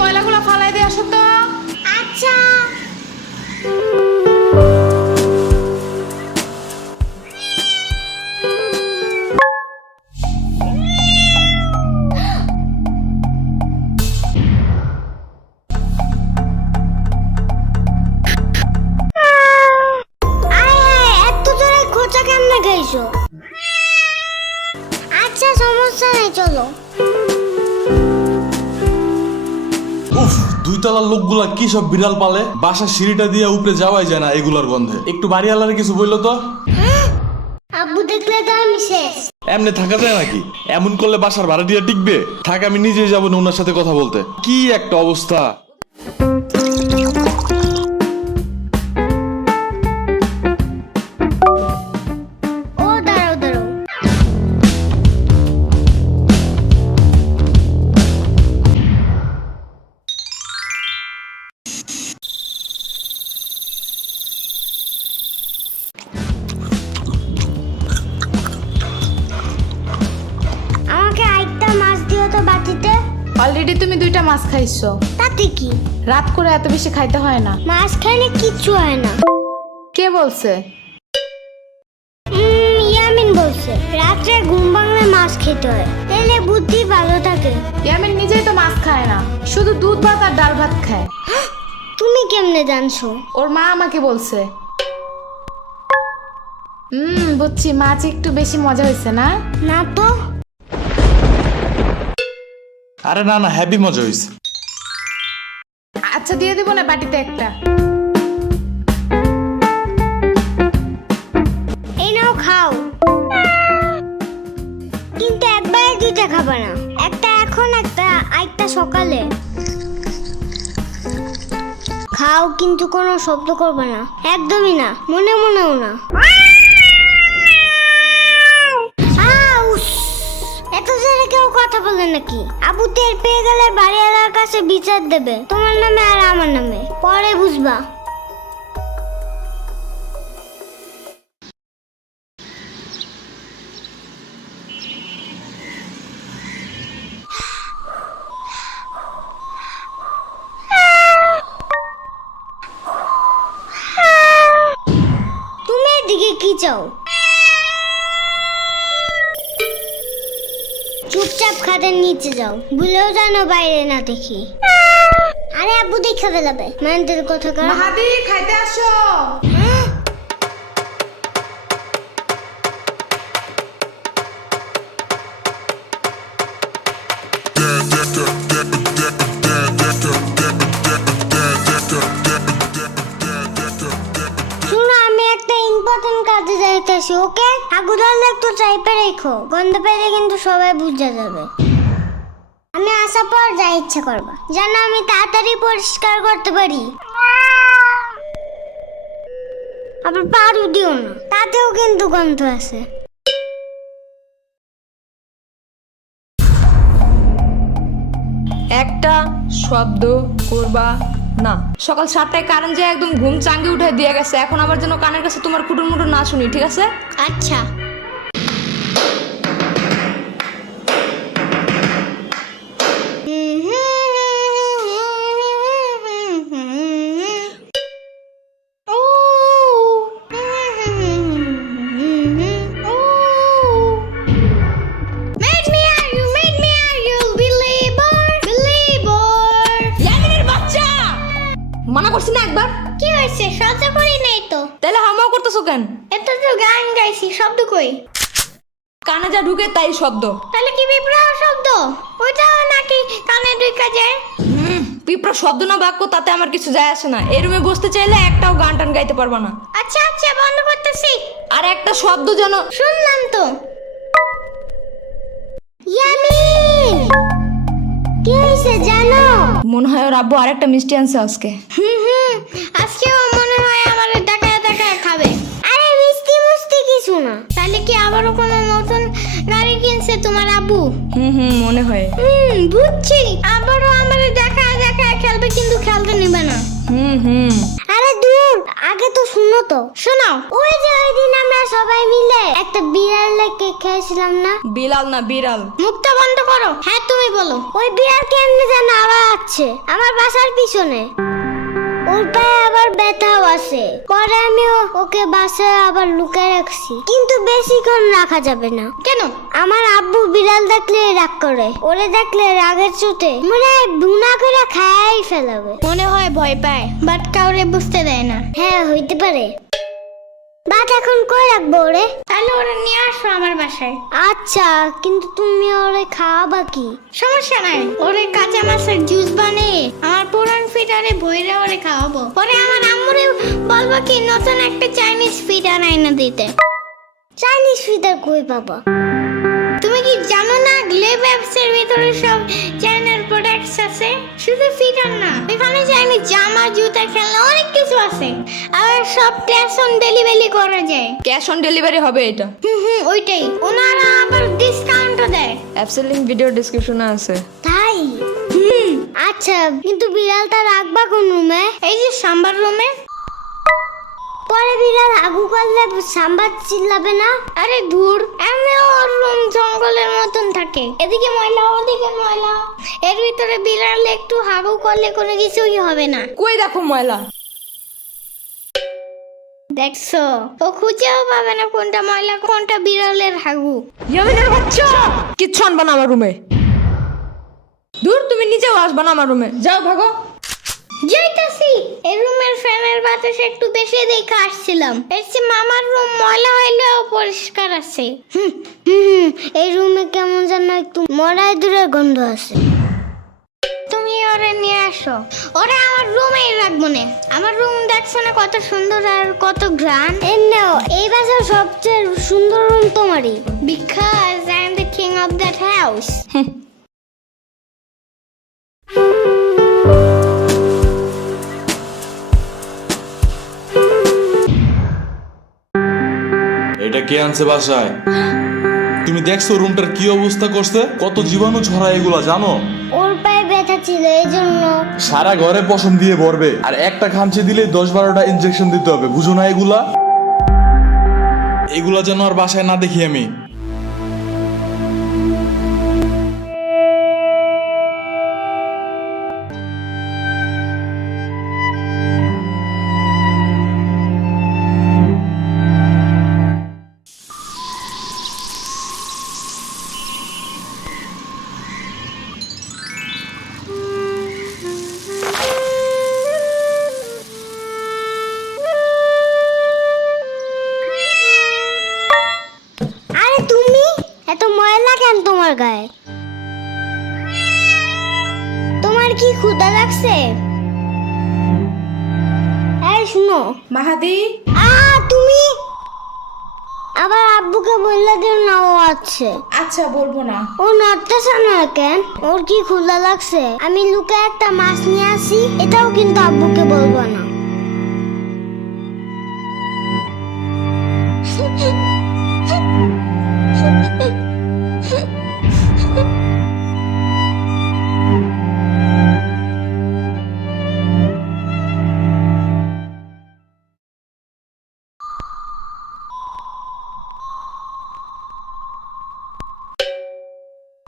ময়লাগুলো ফালাই দিয়ে আসো তো। আচ্ছা। আচ্ছা সমস্যা নেই, চলো। উফ, দুই তলার লোকগুলা কি সব বিড়াল পালে, বাসার সিঁড়িটা দিয়ে উপরে যাওয়াই যায় না এগুলার গন্ধে। একটু বাড়িওয়ালার কিছু বললো তো। আব্বু দেখলে তো আমি শেষ। এমনি থাকা যায় নাকি? এমন করলে বাসার ভাড়া দিয়ে টিকবে? থাক, আমি নিজেই যাবো না ওনার সাথে কথা বলতে। কি একটা অবস্থা। ও দাঁড়াও দাঁড়াও। আমাকে আরেকটা মাছ দিও তো বাটিতে। অলরেডি তুমি 2টা মাছ খাইছো। তাতে কি? রাত করে এত বেশি খাইতে হয় না। মাছ খাইলে কিচ্ছু হয় না। কে বলছে? ইয়ামিন বলছে রাত্রে ঘুম ভাঙলে মাছ খেতে হয়, তাহলে বুদ্ধি ভালো থাকে। ইয়ামিন নিজেই তো মাছ খায় না, শুধু দুধ ভাত আর ডাল ভাত খায়। তুমি কেমনে জানছো? ওর মা আমাকে বলছে। বুঝছি, মাছ একটু বেশি মজা হয়েছে না? না তো। আরে না না, হ্যাপি মজা হয়েছে। আচ্ছা দিয়ে দিব না বাটিতে একটা। এই নাও খাও, কিন্তু একবারে 2টা খাবে না। একটা এখন, একটা সকালে। খাও, কিন্তু কোনো শব্দ করবে না, একদমই না, মনে মনেও না। এত জোরে কেউ কথা বলে নাকি? আবু টের পেয়ে গেলে বাড়িওয়ালার কাছে বিচার দেবে, তোমার নামে আর আমার নামে, পরে বুঝবা। তুমি এদিকে কি চাও? চুপচাপ খাটের নিচে যাও, ভুলেও জানো বাইরে না দেখি। আরে আব্বু দেখে ফেলাবে, মেন্টাল কথা কর। মাহাদি খাইতে আসো। শুনো, আমি একটা ইম্পর্টেন্ট কাজে যাইতেছি, ওকে? আগু ধরলে একটু চাইপে রেখো, গন্ধ পেলে কিন্তু সবাই বুঝে যাবে। আমি আসার পর যা ইচ্ছা করবা, যেন আমি তাড়াতাড়ি পরিষ্কার করতে পারি। আবার পারু দিও না, তাতেও কিন্তু গন্ধ আছে। একটা শব্দ করবা না। সকাল 7টায় কারেন্ট যায় একদম ঘুম চাঙ্গে উঠে দিয়ে গেছে, এখন আবার যেন কানের কাছে তোমার কুটুর মুটুর না শুনি, ঠিক আছে? আচ্ছা। মানা করছি না একবার? কি হয়েছে? শব্দ করি নাই তো। তাহলে হামাও করতেছো কেন? এটা তো গান গাইছি, শব্দ কই? কানে যা ঢুকে তাই শব্দ। তাহলে কি বিপ্লব শব্দ? ওইটাও নাকি কানে ঢুকে যায়? পিঁপড়া শব্দ না বাক্য তাতে আমার কিছু যায় আসে না। এই রুমে বসতে চাইলে একটাও গান টান গাইতে পারবা না। আচ্ছা আচ্ছা, বন্ধ করতেছি। আর একটা শব্দ যেন। শুনলাম তো। ইয়ামিন, কি হয়েছে জানো? মনে হয় ওর আব্বু আরেকটা মিষ্টি আনছে আজকে। আজকেও মনে হয় আমার দেখায় দেখায় খাবে। আরে মিষ্টি মুষ্টি কিছু না। তাহলে কি আবারও কোনো নতুন গাড়ি কিনছে তোমার আব্বু? মনে হয়। বুঝছি, আবারও আমার দেখায় দেখায় খেলবে, কিন্তু খেলতে নেবে না। হুম। আরে দূর, আগে তো শুনো তো। শোনাও। ওই যে ওই দিন আমরা সবাই মিলে একটা বিড়ালের কেক খেয়েছিলাম না? বিলাল না বিড়াল। মুখটা বন্ধ করো। হ্যাঁ তুমি বলো। ওই বিড়াল কেমনে যেন আবার আছে আমার বাসার পিছনে। ওর পায়ে আবার ব্যথাও আছে। পরে আমি ওকে বাসায় আবার লুকিয়ে রাখছি, কিন্তু বেশিক্ষণ রাখা যাবে না। কেন? আমার আব্বু বিড়াল দেখলে রাগ করে। ওরে দেখলে রাগের চোটে মনে হয় বুনা করে খাই ফেলাবে। মনে হয় ভয় পায়, বাট কাউরে বুঝতে দেয় না। হ্যাঁ হইতে পারে। বাট এখন কই রাখবো ওরে? তাহলে ওরা নিয়ে আসো আমার বাসায়। আচ্ছা, কিন্তু তুমি ওরে খাওয়াবা কি? সমস্যা নাই, ওরে কাঁচা মাছের জুস বানিয়ে আমার পুরান ফিডারে বইরে ওরে খাওয়াবো। পরে আমার আম্মুরে বলবো কি নতুন একটা চাইনিজ ফিডার আইনা দিতে। চাইনিজ ফিডার কই পাবা? তুমি কি জানো না গ্লেব অ্যাপসের ভিতরে সব চাইনার প্রোডাক্টস আছে? শুধু ফিডার না, এখানে চাইনিজ জামা, জুতা, খেলনা অনেক কিছু আছে। আর সব ক্যাশ অন ডেলিভারি করা যায়। ক্যাশ অন ডেলিভারি হবে এটা। ওইটাই। ওনারা আবার ডিসকাউন্টও দেয়। অ্যাপসের লিংক ভিডিও ডেসক্রিপশনে আছে। তাই? আচ্ছা, কিন্তু বিড়ালটা রাখবা কোন রুমে? এই যে সাম্বার রুমে। পরে বিড়াল আগু করলে সাম্বার চিল্লাবে না? আরে ধুর, এমনি ওর রুম জঙ্গলের মতন থাকে, এদিকে ময়লা ওদিকে ময়লা। এর ভিতরে বিড়াল একটু হাগু করলে কোনো কিছুই হবে না। কই দেখো ময়লা। দেখছো, ও খুঁজেও পাবে না কোনটা ময়লা কোনটা বিড়ালের হাগু। ইয়ামিনের বাচ্চা, কিচ্ছু আনবা না আমার রুমে। দূর, তুমি নিজেও আসবা না আমার রুমে। যাও ভাগো। যাইতাছি। এই রুমের ফ্যানের বাতাস একটু বেশি দেখে আসছিলাম। এর চেয়ে মামার রুম ময়লা হইলেও পরিষ্কার আছে। এই রুমে কেমন যেন একটু মরাই দূরের গন্ধ আছে। তুমি ওরে নিয়ে আসো। ওরে আমার রুমেই রাখবো না। আমার রুম দেখছো না কত সুন্দর আর কত গ্রান। এমনিও এই বাসার সবচেয়ে সুন্দর রুম তোমারই। Because I am the king of that house. এটা কে আনছে বাসায়? তুমি দেখছো রুমটার কি অবস্থা করছে? কত জীবাণু ছড়ায় এগুলা জানো? ওর পায়ে ব্যথা ছিল এই জন্য। সারা ঘরে পশম দিয়ে ভরবে, আর একটা খামচি দিলে 10-12টা ইনজেকশন দিতে হবে। বুঝো না এগুলা? এগুলা যেন আর বাসায় না দেখি আমি। আরে তুমি এত ময়লা কেন তোমার গায়ে? তোমার কি ক্ষুধা লাগছে? এই শুনো মাহাদি, তুমি আবার আব্বুকে বললে দিও না ও আছে। আচ্ছা বলবো না। ও নড়তেছে না কেন? ওর কি ক্ষুধা লাগছে? আমি লুকে একটা মাছ নিয়ে আসি, এটাও কিন্তু আব্বুকে বলবো না।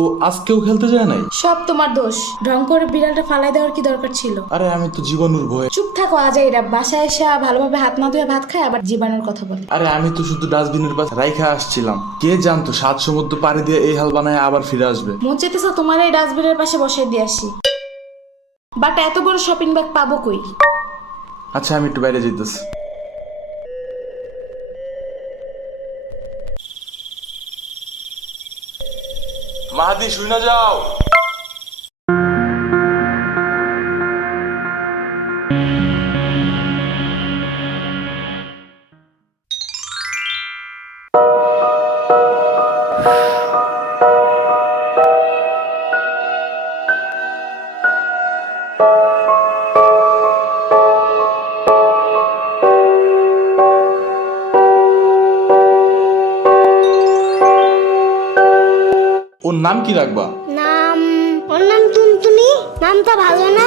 ও আজকেও খেলতে যায় নাই? সব তোমার দোষ। ঢং করে বিড়ালটা ফালাই দেওয়ার কি দরকার ছিল? আরে আমি তো জীবাণুর ভয়ে। চুপ থাকো আজাইরা, বাসায় এসে ভালোভাবে হাত না ধুয়ে ভাত খায় আবার জীবাণুর কথা বলে। আরে আমি তো শুধু ডাস্টবিনের পাশে রাইখা আসছিলাম। কে জানতো 7 সমুদ্র পাড়ি দিয়ে এই হাল বানায় আবার ফিরে আসবে। মন চাইতেছে তোমার এই ডাস্টবিনের পাশে বসাই দিয়ে আসি, বাট এত বড় শপিং ব্যাগ পাবো কই? আচ্ছা আমি একটু বাইরে যেতেছি। মাহাদি শুই না যাও। ওর নাম কি রাখবা? ওর নাম টুনটুনি। নামটা ভালো না?